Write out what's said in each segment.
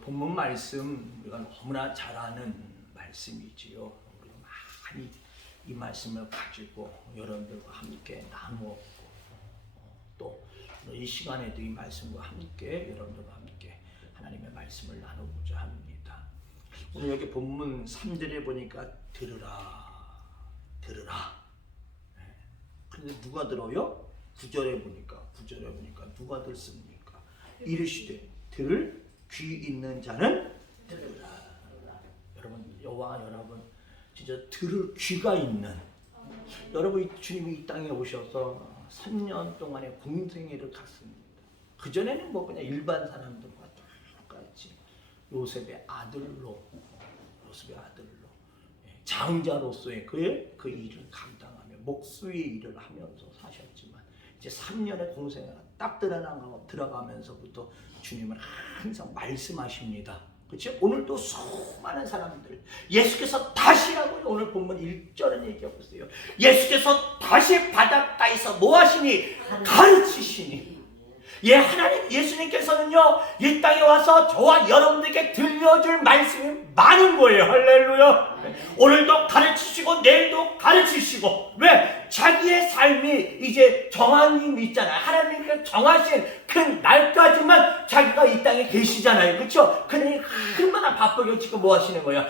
본문 말씀 우리가 너무나 잘 아는 말씀이지요. 우리가 많이 이 말씀을 가지고 여러분들과 함께 나누었고 또 이 시간에도 이 말씀과 함께 여러분들과 함께 하나님의 말씀을 나누고자 합니다. 오늘 여기 본문 3절에 보니까 들으라 들으라 네. 근데 누가 들어요? 9절에 보니까 9절에 보니까 누가 듣습니까? 이르시되 들을 귀 있는 자는 들으라. 여러분 여호와 여러분 진짜 들을 귀가 있는 여러분 이 주님이 이 땅에 오셔서 3년 동안의 공생애를 갔습니다. 그 전에는 뭐 그냥 일반 사람들과 똑같이 요셉의 아들로 요셉의 아들로 예, 장자로서의 그의 그 일을 감당하며 목수의 일을 하면서 사셨지만 이제 3년의 공생애가 딱 들어가면 들어가면서부터 주님은 항상 말씀하십니다. 그렇죠? 오늘도 수많은 사람들 예수께서 다시라고 오늘 본문 1절은 얘기하고 있어요. 예수께서 다시 바닷가에서 뭐 하시니? 가르치시니. 예, 하나님 예수님께서는요 이 땅에 와서 저와 여러분들께 들려줄 말씀이 많은 거예요. 할렐루야. 오늘도 가르치시고 내일도 가르치시고 왜 자기의 삶이 이제 정하님 있잖아요. 하나님께서 정하신 그 날까지만 자기가 이 땅에 계시잖아요. 그렇죠? 그러니 얼마나 바쁘게 지금 뭐 하시는 거예요?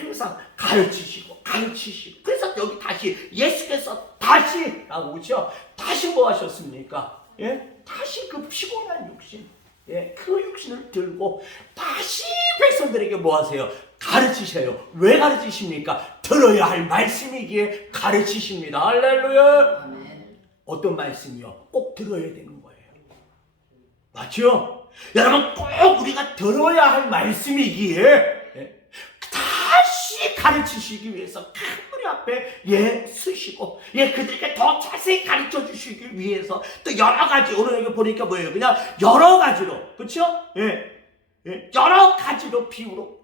항상 가르치시고 가르치시고 그래서 여기 다시 예수께서 다시 나오죠. 다시 뭐 하셨습니까? 예? 다시 그 피곤한 육신, 예, 그 육신을 들고 다시 백성들에게 뭐 하세요? 가르치셔요. 왜 가르치십니까? 들어야 할 말씀이기에 가르치십니다. 할렐루야. 아멘. 어떤 말씀이요? 꼭 들어야 되는 거예요. 맞죠? 여러분 꼭 우리가 들어야 할 말씀이기에 예, 다시 가르치시기 위해서 큰 앞에 예 쓰시고 예 그들에게 더 자세히 가르쳐 주시기 위해서 또 여러 가지 오늘 여기 보니까 뭐예요? 그냥 여러 가지로 그렇죠? 예, 예 여러 가지로 비유로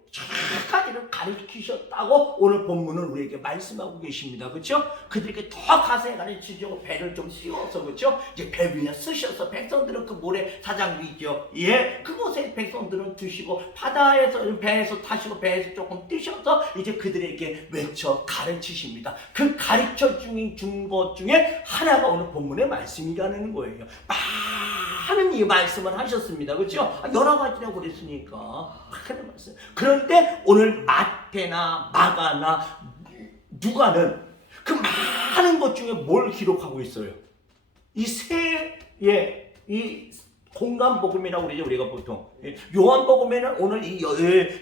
가지를 가르치셨다고 오늘 본문은 우리에게 말씀하고 계십니다. 그렇죠? 그들에게 더 가세히 가르치려고 배를 좀 씌워서 그렇죠? 이제 배 위에 쓰셔서 백성들은 그 모래 사장 위죠. 예, 그곳에 백성들은 드시고 바다에서 배에서 타시고 배에서 조금 뛰셔서 이제 그들에게 외쳐 가르치십니다. 그 가르쳐 중인 준것 중에 하나가 오늘 본문의 말씀이라는 거예요. 많은 이 말씀을 하셨습니다. 그렇죠? 여러 가지라고 그랬으니까 많은 말씀. 그런데 오늘 마태나 마가나 누가는 그 많은 것 중에 뭘 기록하고 있어요? 이세 예, 이 공간 복음이라고 그러죠 우리가 보통 예, 요한 복음에는 오늘 이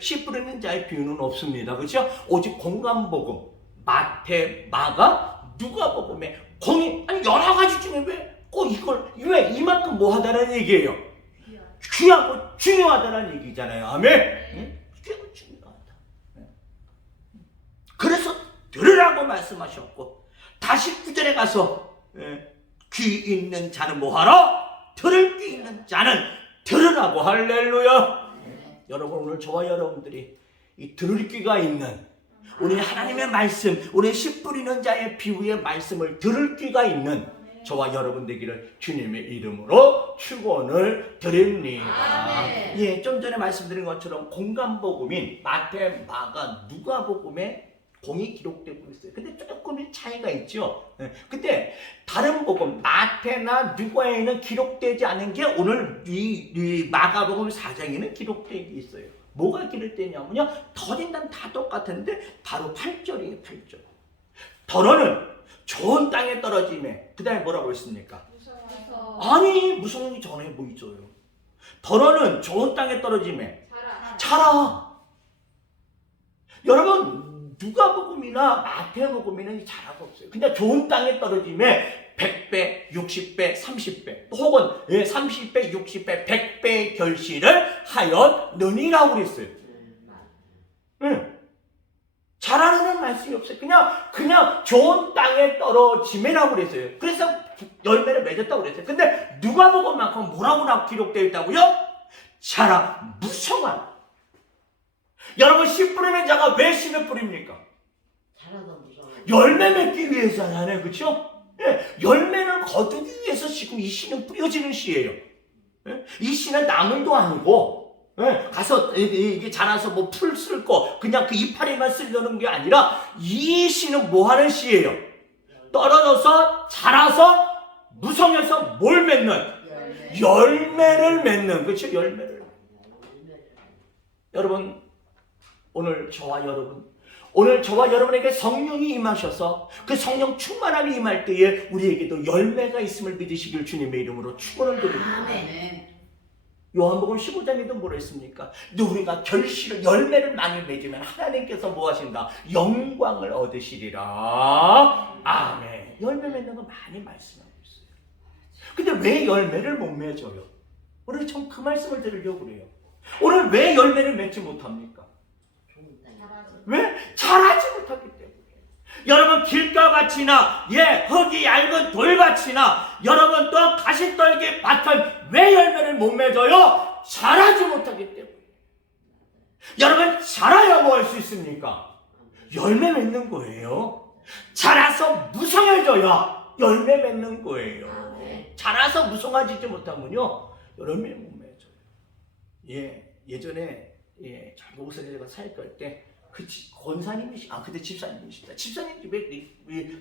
씨 뿌리는 자의 비유는 없습니다 그렇죠 오직 공간 복음 마태 마가 누가 복음에 공이 아니 여러 가지 중에 왜 꼭 이걸 왜 이만큼 뭐 하다는 얘기예요 귀하고 중요하다는 얘기잖아요 아멘 응? 귀하고 중요하다 예. 그래서 들으라고 말씀하셨고 다시 구절에 가서 예, 귀 있는 자는 뭐하라? 들을 귀 있는 자는 들으라고 할렐루야. 네. 여러분 오늘 저와 여러분들이 이 들을 귀가 있는 우리 하나님의 말씀, 우리 씨 뿌리는 자의 비유의 말씀을 들을 귀가 있는 저와 여러분 되기를 주님의 이름으로 축원을 드립니다. 아멘. 예, 좀 전에 말씀드린 것처럼 공간 복음인 마태, 마가, 누가 복음에 공이 기록되고 있어요. 근데 조금의 차이가 있죠. 예, 근데 다른 복음 마태나 누가에는 기록되지 않은 게 오늘 이, 이 마가복음 4장에는 기록되어 있어요. 뭐가 기록되냐면요. 더딘단 다 똑같은데 바로 8절이에요. 8절. 더러는 좋은 땅에 떨어짐에 그 다음에 뭐라고 했습니까? 무서워서 아니 무성이 전에 뭐 있어요. 더러는 좋은 땅에 떨어짐에 자라. 자라. 여러분 누가복음이나 마태복음에는 자라가 없어요. 그냥 좋은 땅에 떨어짐에 100배, 60배, 30배 혹은 예, 30배, 60배, 100배의 결실을 하였느니라고 그랬어요. 응. 자라는 말씀이 없어요. 그냥 그냥 좋은 땅에 떨어짐이라고 그랬어요. 그래서 열매를 맺었다고 그랬어요. 근데 누가복음만큼 뭐라고 나 기록되어 있다고요? 자라 무성한. 여러분 씨 뿌리는 자가 왜 씨를 뿌립니까? 열매 맺기 위해서잖아요. 그렇죠? 예, 열매를 거두기 위해서 지금 이 씨는 뿌려지는 씨예요. 예? 이 씨는 나물도 아니고 예, 가서 이게 자라서 뭐 풀 쓸 거 그냥 그 이파리만 쓰려는 게 아니라 이 씨는 뭐 하는 씨예요? 떨어져서 자라서 무성해서 뭘 맺는 열매. 열매를 맺는 그렇죠 열매를 여러분 오늘 저와 여러분 오늘 저와 여러분에게 성령이 임하셔서 그 성령 충만함이 임할 때에 우리에게도 열매가 있음을 믿으시길 주님의 이름으로 축원을 드립니다. 아멘. 요한복음 15장에도 뭐라 했습니까? 우리가 결실을 열매를 많이 맺으면 하나님께서 뭐 하신다? 영광을 얻으시리라. 아멘. 열매 맺는 거 많이 말씀하고 있어요. 근데 왜 열매를 못 맺어요? 오늘 참그 말씀을 드리려고 그래요. 오늘 왜 열매를 맺지 못합니까? 왜? 잘하지 못하기 때문에. 여러분 길가밭이나 예 흙이 얇은 돌밭이나 여러분 또 가시떨기 밭은 왜 열매를 못 맺어요? 잘하지 못하기 때문에. 여러분 자라야 뭐 할 수 있습니까? 열매 맺는 거예요. 자라서 무성해져야 열매 맺는 거예요. 아멘. 자라서 무성해지지 못하면요 열매 못 맺어요. 예 예전에 예 장국에서 제가 사역할 때 그 권사님이시 아 그때 집사님이시다. 집사님 집에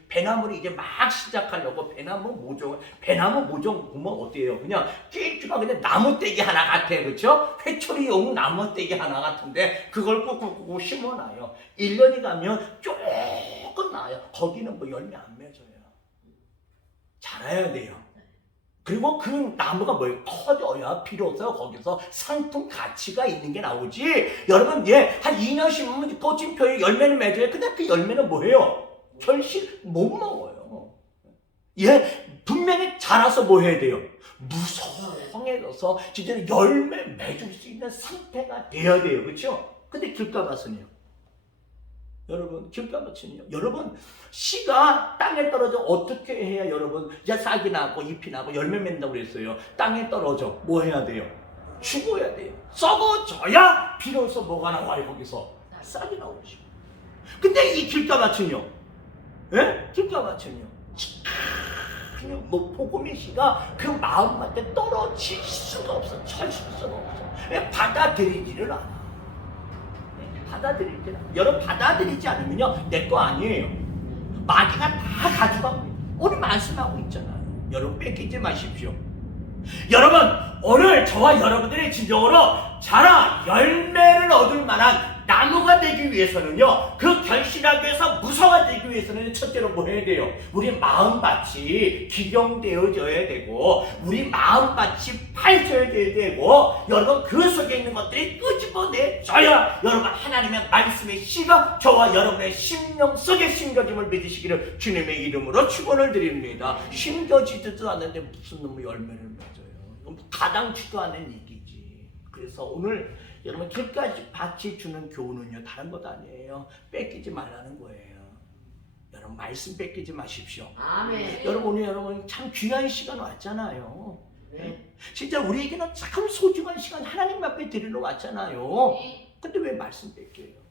배나무를 이제 막 시작하려고 배나무 모종 배나무 모종 보면 어때요? 그냥 낄끼가 그냥 나무떼기 하나 같아 그렇죠? 회초리용 나무떼기 하나 같은데 그걸 꾹꾹꾹 심어놔요. 1년이 가면 조금 나요. 거기는 뭐 열매 안 맺어요. 자라야 돼요. 그리고 그 나무가 뭐예요? 커져야 비로소 거기서 상품 가치가 있는 게 나오지. 여러분, 예, 한 2년 심으면 꽃임표에 열매를 맺어요. 근데 그 열매는 뭐예요? 결실 못 먹어요. 예, 분명히 자라서 뭐 해야 돼요? 무성해져서 진짜 열매 맺을 수 있는 상태가 돼야 돼요. 그렇죠? 근데 길가밭은요? 여러분 길가밭은요. 여러분 씨가 땅에 떨어져 어떻게 해야 여러분 이제 싹이 나고 잎이 나고 열매 맺는다고 그랬어요. 땅에 떨어져 뭐 해야 돼요? 죽어야 돼요. 썩어져야 비로소 뭐가 나와요 거기서? 싹이 나오지 근데 이 길가밭은요. 예? 길가밭은요. 그냥 뭐 복음의 씨가 그 마음한테 떨어질 수가 없어. 절실 수가 없어. 왜 받아들이지를 않아 받아들이지 않아. 여러분 받아들이지 않으면요 내 거 아니에요. 마귀가 다 가져가고 오늘 말씀하고 있잖아요. 여러분 뺏기지 마십시오. 여러분 오늘 저와 여러분들이 진정으로 자라 열매를 얻을 만한 나무가 되기 위해서는요 그 결실하기 위해서 무서가 되기 위해서는 첫째로 뭐 해야 돼요? 우리 마음밭이 기경되어져야 되고 우리 마음밭이 파져야 되고 여러분 그 속에 있는 것들이 끄집어내져야 여러분 하나님의 말씀의 씨가 저와 여러분의 심령 속에 심겨짐을 믿으시기를 주님의 이름으로 축원을 드립니다. 심겨지지도 않는데 무슨 놈의 열매를 맺어요? 가당치도 않은 얘기지. 그래서 오늘 여러분 길까지 주는 교훈은요 다른 것 아니에요. 뺏기지 말라는 거예요. 여러분 말씀 뺏기지 마십시오. 아멘. 여러분 오늘 여러분 참 귀한 시간 왔잖아요. 네. 진짜 우리에게는 참 소중한 시간 하나님 앞에 드리러 왔잖아요. 근데 왜 말씀 뺏겨요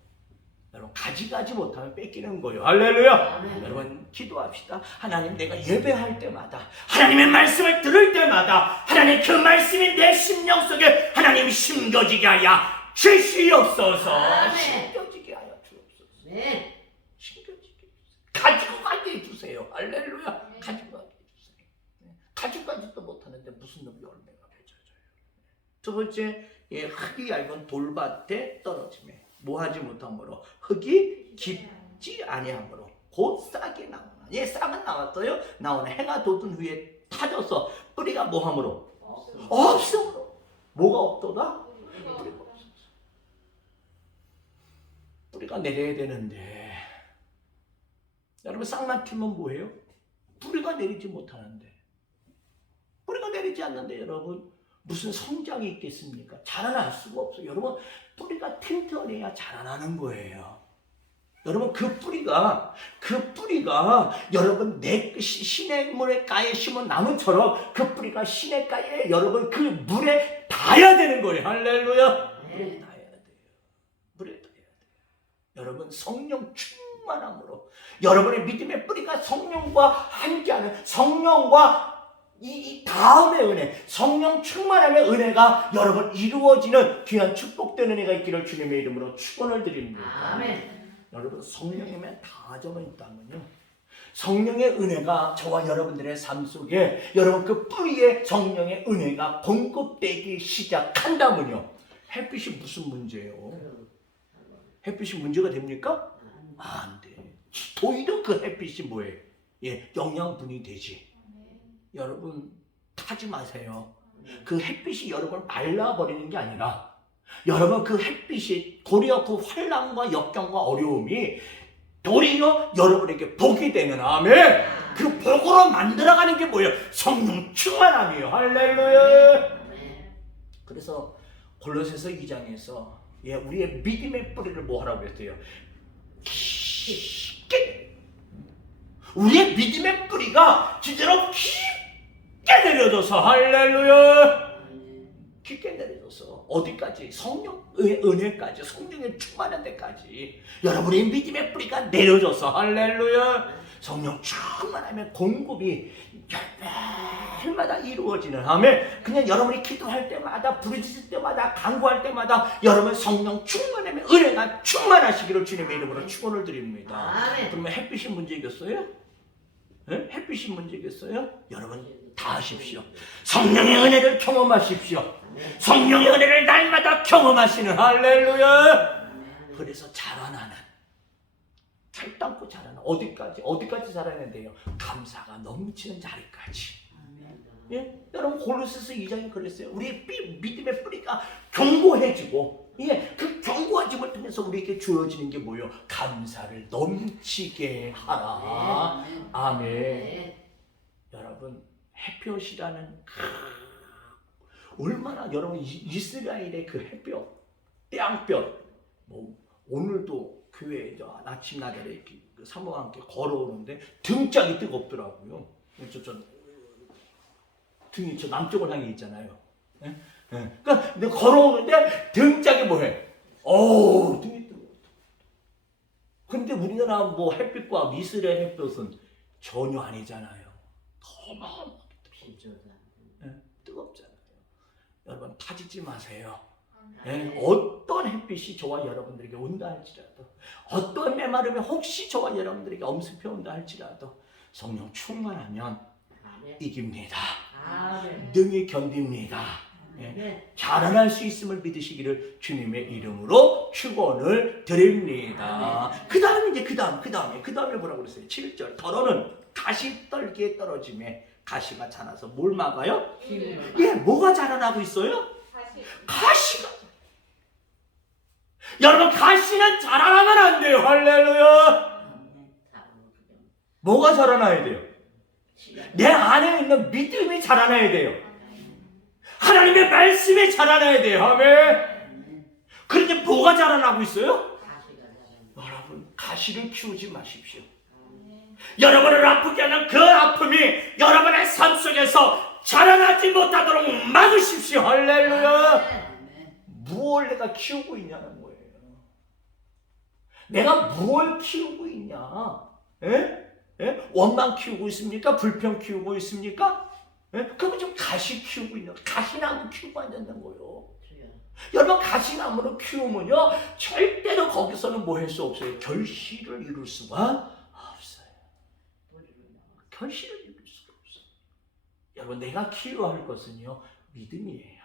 여러분 가지가지 못하면 뺏기는 거예요 할렐루야 아멘. 여러분 기도합시다. 하나님 내가 예배할 때마다 하나님의 말씀을 들을 때마다 하나님 그 말씀이 내 심령 속에 하나님 심겨지게 하여 주시옵소서. 아멘. 심겨지게 하여 주옵소서. 네. 심겨지게. 가지고 가게 해주세요. 할렐루야. 네. 가지고 가게 해주세요. 네. 가지고 가지도 못하는데 무슨 놈이 열매가 맺어져요. 두 번째, 예, 흙이 얇은 돌밭에 떨어짐에 뭐하지 못함으로 흙이 깊지 아니함으로 곧 싹이 나오나. 예, 싹은 나왔어요. 나오나 해가 돋은 후에 타져서 뿌리가 뭐함으로 없음으로 뭐가 없도다? 뿌리가 없어. 뿌리가 내려야 되는데 여러분 싹만 튀면 뭐예요? 뿌리가 내리지 못하는데 뿌리가 내리지 않는데 여러분 무슨 성장이 있겠습니까? 자라날 수가 없어요. 여러분 뿌리가 튼튼해야 자라나는 거예요. 여러분 그 뿌리가 그 뿌리가 여러분 내 시- 시냇물의 가에 심은 나무처럼 그 뿌리가 시냇가에 여러분 그 물에 닿아야 되는 거예요. 할렐루야. 물에 네. 닿아야 돼요. 물에 닿아야 돼요. 여러분 성령 충만함으로 여러분의 믿음의 뿌리가 성령과 함께하는 성령과 이, 이 다음의 은혜, 성령 충만함의 은혜가 여러분 이루어지는 귀한 축복된 은혜가 있기를 주님의 이름으로 축원을 드립니다. 아멘. 여러분 성령님의 다점은 있다면요. 성령의 은혜가 저와 여러분들의 삶 속에 여러분 그 뿌리에 성령의 은혜가 공급되기 시작한다면요. 햇빛이 무슨 문제예요? 햇빛이 문제가 됩니까? 안 돼. 오히려 그 햇빛이 뭐예요? 예, 영양분이 되지. 여러분 타지 마세요. 그 햇빛이 여러분을 말라버리는 게 아니라 여러분 그 햇빛이 도리어 그 환란과 역경과 어려움이 도리어 여러분에게 복이 되는 아멘. 그 복으로 만들어가는 게 뭐예요? 성령 충만함이에요. 할렐루야. 그래서 골로새서 2장에서 예, 우리의 믿음의 뿌리를 뭐 하라고 했어요? 깊게 우리의 믿음의 뿌리가 진짜로 깊 게 내려져서 할렐루야 깊게 내려져서 어디까지 성령 의 은혜까지 성령의 충만한 데까지 여러분의 믿음의 뿌리가 내려져서 할렐루야 성령 충만하면 공급이 열매마다 이루어지는 아멘 그냥 여러분이 기도할 때마다 부르짖을 때마다 간구할 때마다 여러분 성령 충만하면 은혜가 충만하시기를 주님의 이름으로 축원을 드립니다 아멘. 그러면 햇빛이 문제겠어요? 예? 햇빛이 문제겠어요? 여러분 다 하십시오. 성령의 은혜를 경험하십시오. 성령의 은혜를 날마다 경험하시는 할렐루야! 그래서 자라나는 탈당고 자라는 어디까지 어디까지 자라는 데요? 감사가 넘치는 자리까지. 예? 여러분 골로새서 2장에 그랬어요. 우리의 삐- 믿음의 뿌리가 견고해지고 예, 그 견고해짐을 통해서 우리에게 주어지는 게 뭐예요? 감사를 넘치게 하라. 아멘. 여러분 햇볕이라는 그 얼마나 여러분 이- 이스라엘의 그 햇볕 태양볕 뭐 오늘도 교회에 저 아침 나들에 이렇게 그 사모와 함께 걸어오는데 등짝이 뜨겁더라고요. 저, 저 등이 저 남쪽을 향해 있잖아요. 예? 예. 그러니까 근데 걸어오는데 등짝이 뭐해? 어우 등이 뜨거. 근데 우리나라 뭐 햇빛과 이스라엘 햇볕은 전혀 아니잖아요. 어마 어마하게 예, 뜨겁잖아요. 여러분 타지지 마세요. 예, 어떤 햇빛이 저와 여러분들에게 온다 할지라도 어떤 메마름이 혹시 저와 여러분들에게 엄습해 온다 할지라도 성령 충만하면 이깁니다. 능히 견딥니다. 예, 자라날 수 있음을 믿으시기를 주님의 이름으로 축원을 드립니다. 그 다음에 이제 그 다음 그 다음에 그 다음에 뭐라고 그랬어요? 7절 더러는 가시 떨기에 떨어짐에 가시가 자라서 뭘 막아요? 예, 뭐가 자라나고 있어요? 가시가. 여러분 가시는 자라나면 안 돼요. 할렐루야. 뭐가 자라나야 돼요? 내 안에 있는 믿음이 자라나야 돼요. 하나님의 말씀이 자라나야 돼요. 아멘. 그런데 뭐가 자라나고 있어요? 여러분 가시를 키우지 마십시오. 여러분을 아프게 하는 그 아픔이 여러분의 삶 속에서 자라나지 못하도록 막으십시오. 할렐루야. 무엇을 내가 키우고 있냐는 거예요. 내가 무엇을 키우고 있냐? 예? 예? 원망 키우고 있습니까? 불평 키우고 있습니까? 예? 그러면 좀 가시 키우고 있는 가시나무 키우고 앉는 거예요. 여러분 가시나무를 키우면요 절대로 거기서는 뭐 할 수 없어요. 결실을 이룰 수가. 결실을 이룰 수가 없어요. 여러분 내가 키워야 할 것은요 믿음이에요.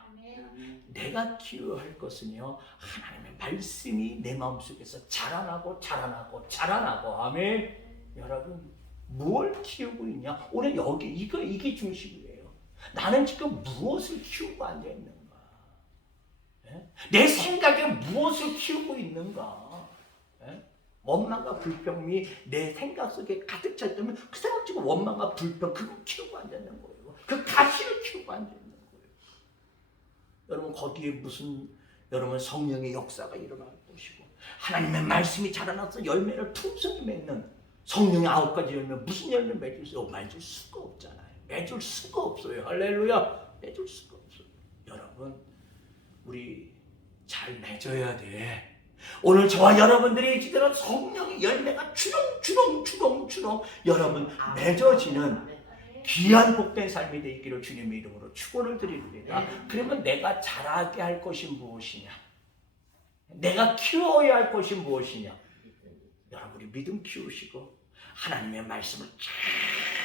내가 키워야 할 것은요 하나님의 말씀이 내 마음속에서 자라나고 자라나고 자라나고 아멘 여러분 무엇을 키우고 있냐 오늘 여기 이거 이게 중심이에요 나는 지금 무엇을 키우고 앉아 있는가 예? 내 생각에 무엇을 키우고 있는가 예? 원망과 불평이 내 생각 속에 가득 차 있다면 그 사람 지금 원망과 불평 그거 키우고 앉아 있는 거예요 그 가시를 키우고 앉아 있는 거예요 여러분 거기에 무슨 여러분 성령의 역사가 일어날 것이고 하나님의 말씀이 자라나서 열매를 풍성히 맺는 성령의 아홉 가지 열매 무슨 열매 맺을 수 없, 맺을 수가 없잖아요. 맺을 수가 없어요. 할렐루야. 맺을 수가 없어요. 여러분 우리 잘 맺어야 돼. 오늘 저와 여러분들이 지대로 성령의 열매가 주렁주렁 주렁주렁 여러분 맺어지는 귀한 복된 삶이 되기를 주님의 이름으로 축원을 드립니다. 네. 그러면 내가 자라게 할 것이 무엇이냐? 내가 키워야 할 것이 무엇이냐? 여러분이 믿음 키우시고 하나님의 말씀을 잘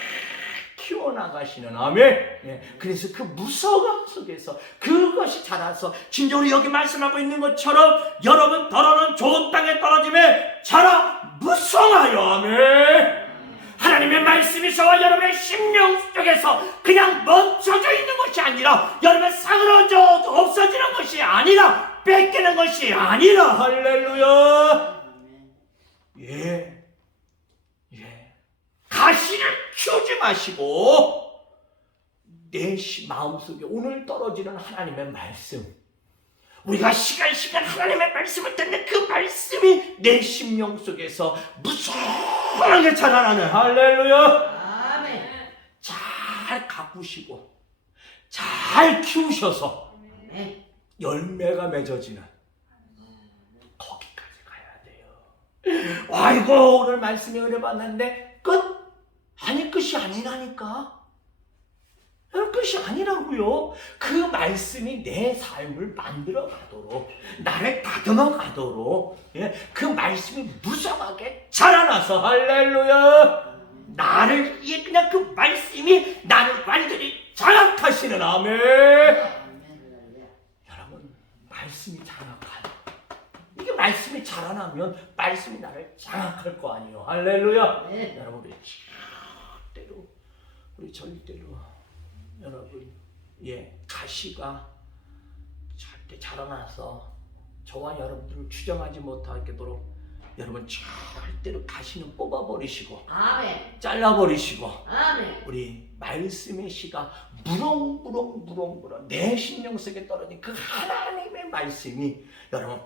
키워나가시는 아멘. 예, 그래서 그 무서움 속에서 그것이 자라서 진정으로 여기 말씀하고 있는 것처럼 여러분 더러는 좋은 땅에 떨어짐에 자라 무성하여 아멘. 하나님의 말씀이 저와 여러분의 심령 속에서 그냥 멈춰져 있는 것이 아니라 여러분 사그러져 없어지는 것이 아니라 뺏기는 것이 아니라 할렐루야. 예, 예. 가시를 키우지 마시고 내 시- 마음속에 오늘 떨어지는 하나님의 말씀. 우리가 시간 시간 하나님의 말씀을 듣는 그 말씀이 내 심령 속에서 무성하게 자라나는 할렐루야. 아멘. 잘 가꾸시고 잘 키우셔서 아멘. 열매가 맺어지는 거기까지 가야 돼요. 아이고 오늘 말씀이 은혜 받는데 끝? 아니 끝이 아니라니까. 끝이 아니라고요. 그 말씀이 내 삶을 만들어 가도록 나를 다듬어 가도록 예, 그 말씀이 무성하게 자라나서 할렐루야. 나를 이 그냥 그 말씀이 나를 완전히 장악하시는 아멘. 여러분 말씀이 장악한 이게 말씀이 자라나면 말씀이 나를 장악할 거 아니에요 할렐루야 네. 여러분 절대로 우리 절대로 여러분 예 가시가 절대 자라나서 저와 여러분들을 추정하지 못하도록 여러분 절대로 가시는 뽑아버리시고 아멘. 잘라버리시고 아멘. 우리 말씀의 씨가 무럭무럭 무럭무럭 내 심령 속에 떨어진 그 하나님의 말씀이 여러분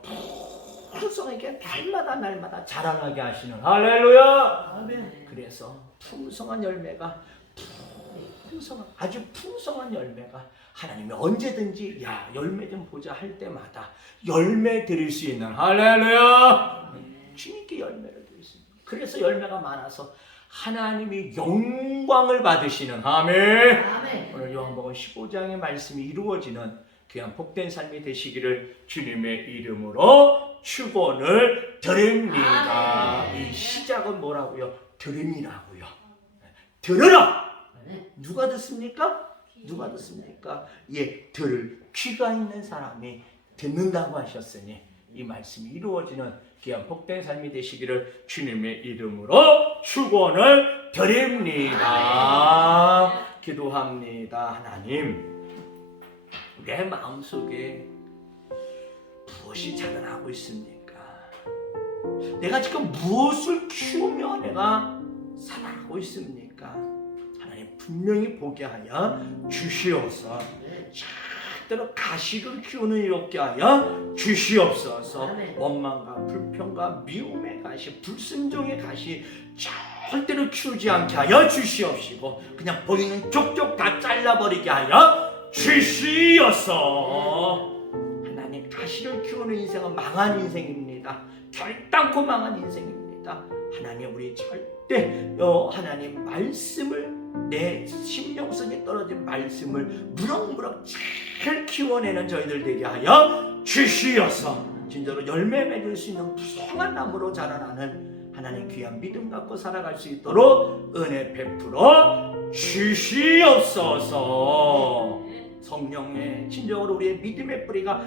풍성하게 날마다 날마다 자라나게 하시는 할렐루야 아멘. 그래서 풍성한 열매가 풍성한 아주 풍성한 열매가 하나님이 언제든지 야 열매 좀 보자 할 때마다 열매 드릴 수 있는 할렐루야 주님께 열매를 드릴 수 있는 그래서 열매가 많아서 하나님이 영광을 받으시는 아멘 아멘. 오늘 요한복음 15장의 말씀이 이루어지는 귀한 복된 삶이 되시기를 주님의 이름으로 축원을 드립니다. 아멘. 이 시작은 뭐라고요? 들음이라고요. 들으라. 네. 누가 듣습니까? 누가 듣습니까? 예, 들을 귀가 있는 사람이 듣는다고 하셨으니 이 말씀이 이루어지는 귀한 복된 삶이 되시기를 주님의 이름으로 축원을 드립니다. 기도합니다. 하나님, 내 마음속에 무엇이 자라나고 있습니까? 내가 지금 무엇을 키우며 내가 살아가고 있습니까? 하나님 분명히 보게 하여 주시옵소서. 네. 때로 가시를 키우는 일 없게 하여 주시옵소서. 원망과 불평과 미움의 가시, 불순종의 가시 절대로 키우지 않게 하여 주시옵시고 그냥 보이는 족족 다 잘라버리게 하여 주시옵소서. 하나님 가시를 키우는 인생은 망한 인생입니다. 결단코 망한 인생입니다. 하나님 우리 절대 어, 하나님 말씀을 내 심령 속에 떨어진 말씀을 무럭무럭 잘 키워내는 저희들 되게 하여 주시어서 진짜로 열매 맺을 수 있는 무성한 나무로 자라나는 하나님 귀한 믿음 갖고 살아갈 수 있도록 은혜 베풀어 주시옵소서. 성령의 진정으로 우리의 믿음의 뿌리가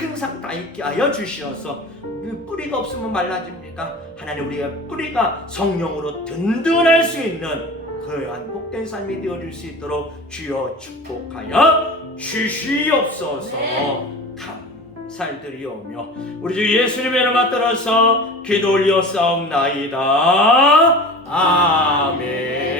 항상 다 있게 하여 주시어서 그 뿌리가 없으면 말라집니다. 하나님 우리의 뿌리가 성령으로 든든할 수 있는 그러한 복된 삶이 되어질 수 있도록 주여 축복하여 주시옵소서. 감사드리오며 우리 주 예수님의 이름을 따라서 기도 올려 싸움나이다. 아멘